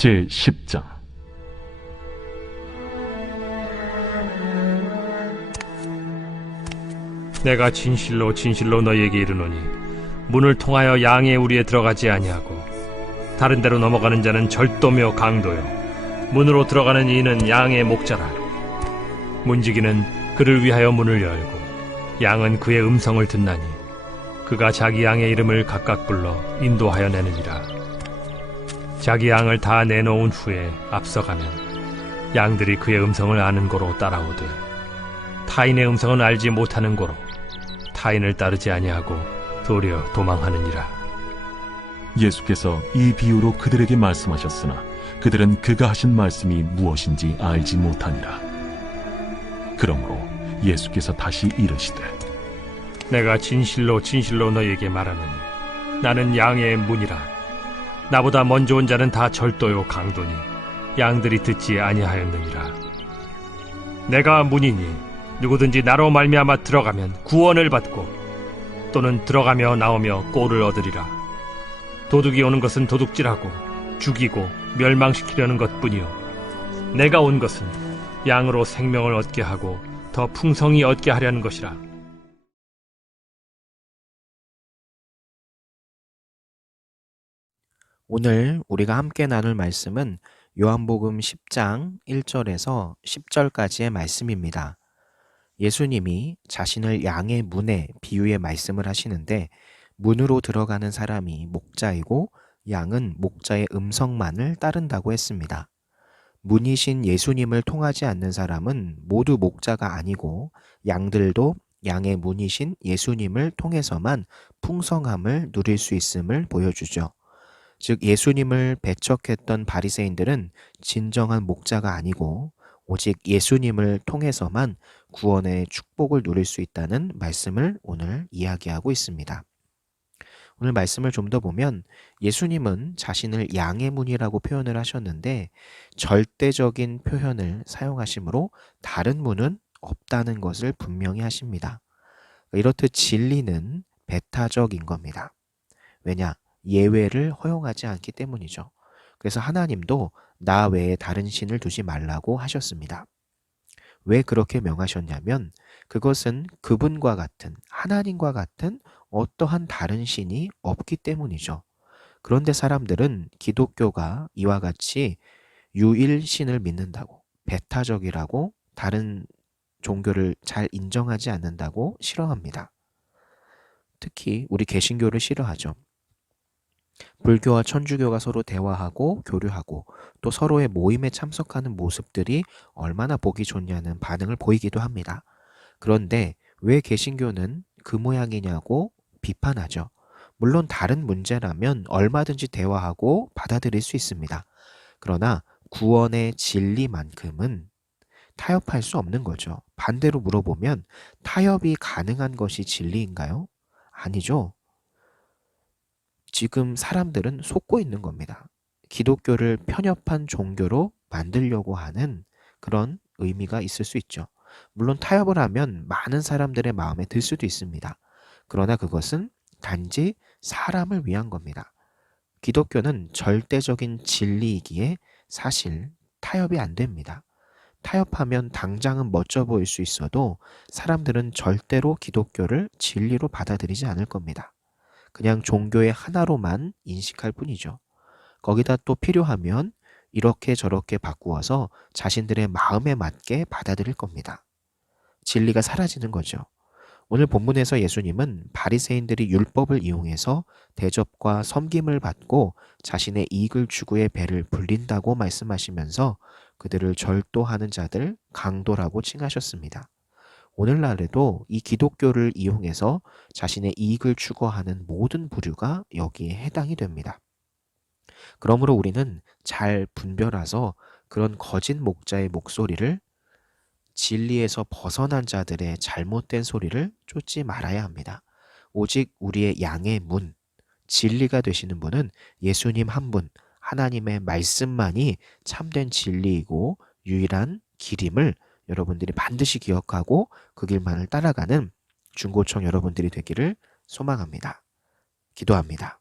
제10장. 내가 진실로 진실로 너희에게 이르노니 문을 통하여 양의 우리에 들어가지 아니하고 다른 데로 넘어가는 자는 절도며 강도요 문으로 들어가는 이는 양의 목자라. 문지기는 그를 위하여 문을 열고 양은 그의 음성을 듣나니 그가 자기 양의 이름을 각각 불러 인도하여 내느니라. 자기 양을 다 내놓은 후에 앞서가면 양들이 그의 음성을 아는 고로 따라오되 타인의 음성은 알지 못하는 고로 타인을 따르지 아니하고 도리어 도망하느니라. 예수께서 이 비유로 그들에게 말씀하셨으나 그들은 그가 하신 말씀이 무엇인지 알지 못하니라. 그러므로 예수께서 다시 이르시되 내가 진실로 진실로 너희에게 말하노니 나는 양의 문이라. 나보다 먼저 온 자는 다 절도요 강도니 양들이 듣지 아니하였느니라. 내가 문이니 누구든지 나로 말미암아 들어가면 구원을 받고 또는 들어가며 나오며 꼴을 얻으리라. 도둑이 오는 것은 도둑질하고 죽이고 멸망시키려는 것뿐이요 내가 온 것은 양으로 생명을 얻게 하고 더 풍성히 얻게 하려는 것이라. 오늘 우리가 함께 나눌 말씀은 요한복음 10장 1절에서 10절까지의 말씀입니다. 예수님이 자신을 양의 문에 비유해 말씀을 하시는데 문으로 들어가는 사람이 목자이고 양은 목자의 음성만을 따른다고 했습니다. 문이신 예수님을 통하지 않는 사람은 모두 목자가 아니고 양들도 양의 문이신 예수님을 통해서만 풍성함을 누릴 수 있음을 보여주죠. 즉 예수님을 배척했던 바리새인들은 진정한 목자가 아니고 오직 예수님을 통해서만 구원의 축복을 누릴 수 있다는 말씀을 오늘 이야기하고 있습니다. 오늘 말씀을 좀 더 보면 예수님은 자신을 양의 문이라고 표현을 하셨는데 절대적인 표현을 사용하시므로 다른 문은 없다는 것을 분명히 하십니다. 이렇듯 진리는 배타적인 겁니다. 왜냐? 예외를 허용하지 않기 때문이죠. 그래서 하나님도 나 외에 다른 신을 두지 말라고 하셨습니다. 왜 그렇게 명하셨냐면 그것은 그분과 같은 하나님과 같은 어떠한 다른 신이 없기 때문이죠. 그런데 사람들은 기독교가 이와 같이 유일신을 믿는다고 배타적이라고 다른 종교를 잘 인정하지 않는다고 싫어합니다. 특히 우리 개신교를 싫어하죠. 불교와 천주교가 서로 대화하고 교류하고 또 서로의 모임에 참석하는 모습들이 얼마나 보기 좋냐는 반응을 보이기도 합니다. 그런데 왜 개신교는 그 모양이냐고 비판하죠. 물론 다른 문제라면 얼마든지 대화하고 받아들일 수 있습니다. 그러나 구원의 진리만큼은 타협할 수 없는 거죠. 반대로 물어보면 타협이 가능한 것이 진리인가요? 아니죠. 지금 사람들은 속고 있는 겁니다. 기독교를 편협한 종교로 만들려고 하는 그런 의미가 있을 수 있죠. 물론 타협을 하면 많은 사람들의 마음에 들 수도 있습니다. 그러나 그것은 단지 사람을 위한 겁니다. 기독교는 절대적인 진리이기에 사실 타협이 안 됩니다. 타협하면 당장은 멋져 보일 수 있어도 사람들은 절대로 기독교를 진리로 받아들이지 않을 겁니다. 그냥 종교의 하나로만 인식할 뿐이죠. 거기다 또 필요하면 이렇게 저렇게 바꾸어서 자신들의 마음에 맞게 받아들일 겁니다. 진리가 사라지는 거죠. 오늘 본문에서 예수님은 바리새인들이 율법을 이용해서 대접과 섬김을 받고 자신의 이익을 추구해 배를 불린다고 말씀하시면서 그들을 절도하는 자들, 강도라고 칭하셨습니다. 오늘날에도 이 기독교를 이용해서 자신의 이익을 추구하는 모든 부류가 여기에 해당이 됩니다. 그러므로 우리는 잘 분별해서 그런 거짓 목자의 목소리를 진리에서 벗어난 자들의 잘못된 소리를 쫓지 말아야 합니다. 오직 우리의 양의 문, 진리가 되시는 분은 예수님 한 분, 하나님의 말씀만이 참된 진리이고 유일한 길임을 여러분들이 반드시 기억하고 그 길만을 따라가는 중고청 여러분들이 되기를 소망합니다. 기도합니다.